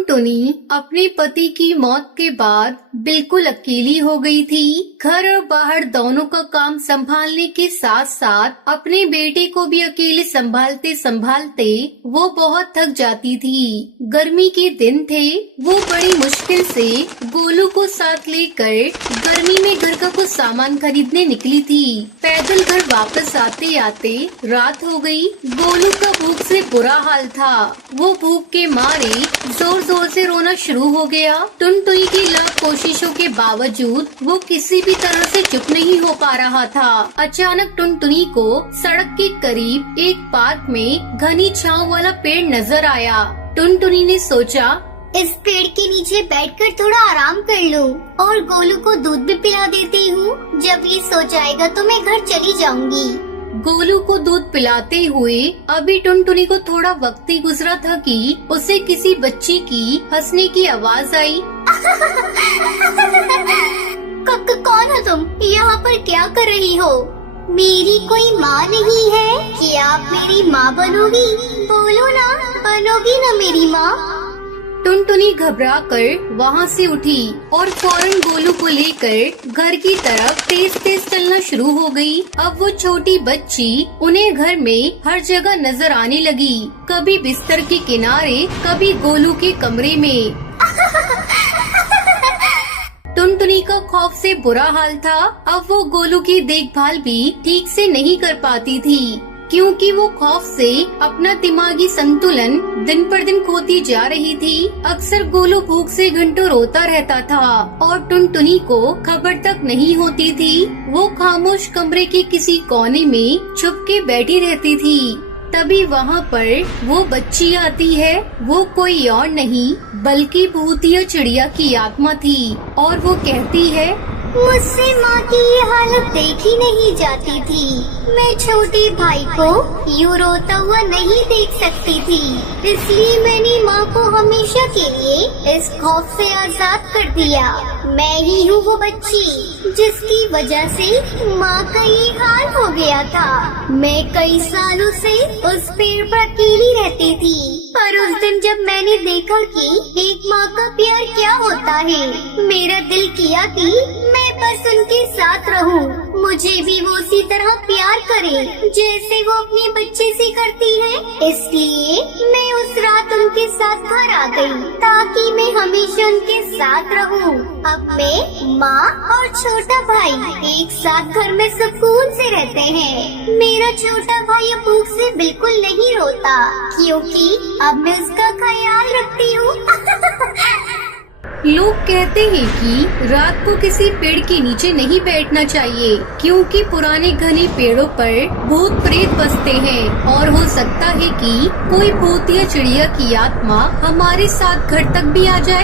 टुनटुनी अपने पति की मौत के बाद बिल्कुल अकेली हो गई थी। घर और बाहर दोनों का काम संभालने के साथ साथ अपने बेटे को भी अकेले संभालते संभालते वो बहुत थक जाती थी। गर्मी के दिन थे। वो बड़ी मुश्किल से गोलू को साथ लेकर गर्मी में घर का कुछ सामान खरीदने निकली थी। पैदल घर वापस आते आते रात हो गई। गोलू का भूख से बुरा हाल था। वो भूख के मारे जोर जोर से रोना शुरू हो गया। टुनटुनी की लाख कोशिशों के बावजूद वो किसी भी तरह से चुप नहीं हो पा रहा था। अचानक टुनटुनी को सड़क के करीब एक पार्क में घनी छांव वाला पेड़ नजर आया। टुनटुनी ने सोचा, इस पेड़ के नीचे बैठकर थोड़ा आराम कर लूं और गोलू को दूध भी पिला देती हूँ। जब ये सो जाएगा तो मैं घर चली जाऊंगी। गोलू को दूध पिलाते हुए अभी टुनटुनी को थोड़ा वक्त ही गुजरा था कि उसे किसी बच्ची की हंसने की आवाज आई। कौन हो तुम? यहाँ पर क्या कर रही हो? मेरी कोई माँ नहीं है? क्या आप मेरी माँ बनोगी? बोलो ना, बनोगी ना मेरी माँ? टुनटुनी घबराकर वहाँ से उठी और फौरन गोलू को लेकर घर की तरफ तेज तेज चलना शुरू हो गई। अब वो छोटी बच्ची उन्हें घर में हर जगह नजर आने लगी। कभी बिस्तर के किनारे, कभी गोलू के कमरे में। टुनटुनी का खौफ से बुरा हाल था। अब वो गोलू की देखभाल भी ठीक से नहीं कर पाती थी, क्योंकि वो खौफ से अपना दिमागी संतुलन दिन पर दिन खोती जा रही थी। अक्सर गोलू भूख से घंटों रोता रहता था और टुनटुनी को खबर तक नहीं होती थी। वो खामोश कमरे के किसी कोने में छुप के बैठी रहती थी। तभी वहाँ पर वो बच्ची आती है। वो कोई और नहीं बल्कि भूतिया चिड़िया की आत्मा थी और वो कहती है, मुझसे माँ की ये हालत देखी नहीं जाती थी। मैं छोटे भाई को यूँ रोता हुआ नहीं देख सकती थी, इसलिए मैंने माँ को हमेशा के लिए इस खौफ से आजाद कर दिया। मैं ही हूँ वो बच्ची जिसकी वजह से माँ का ये हाल हो गया था। मैं कई सालों से उस पेड़ पर अकेली रहती थी, पर उस दिन जब मैंने देखा कि एक माँ का प्यार क्या होता है, मेरा दिल किया कि मैं बस उनके साथ रहूं। मुझे भी वो उसी तरह प्यार करे जैसे वो अपने बच्चे से करती है। इसलिए मैं उस रात उनके साथ घर आ गई ताकि मैं हमेशा उनके साथ रहूं। अब मैं, माँ और छोटा भाई एक साथ घर में सुकून से रहते हैं। मेरा छोटा भाई अब भूख से बिल्कुल नहीं रोता, क्योंकि अब मैं उसका ख्याल रखती हूँ। लोग कहते हैं कि रात को किसी पेड़ के नीचे नहीं बैठना चाहिए, क्योंकि पुराने घने पेड़ों पर भूत प्रेत बसते हैं और हो सकता है कि कोई भूतिया चिड़िया की आत्मा हमारे साथ घर तक भी आ जाए।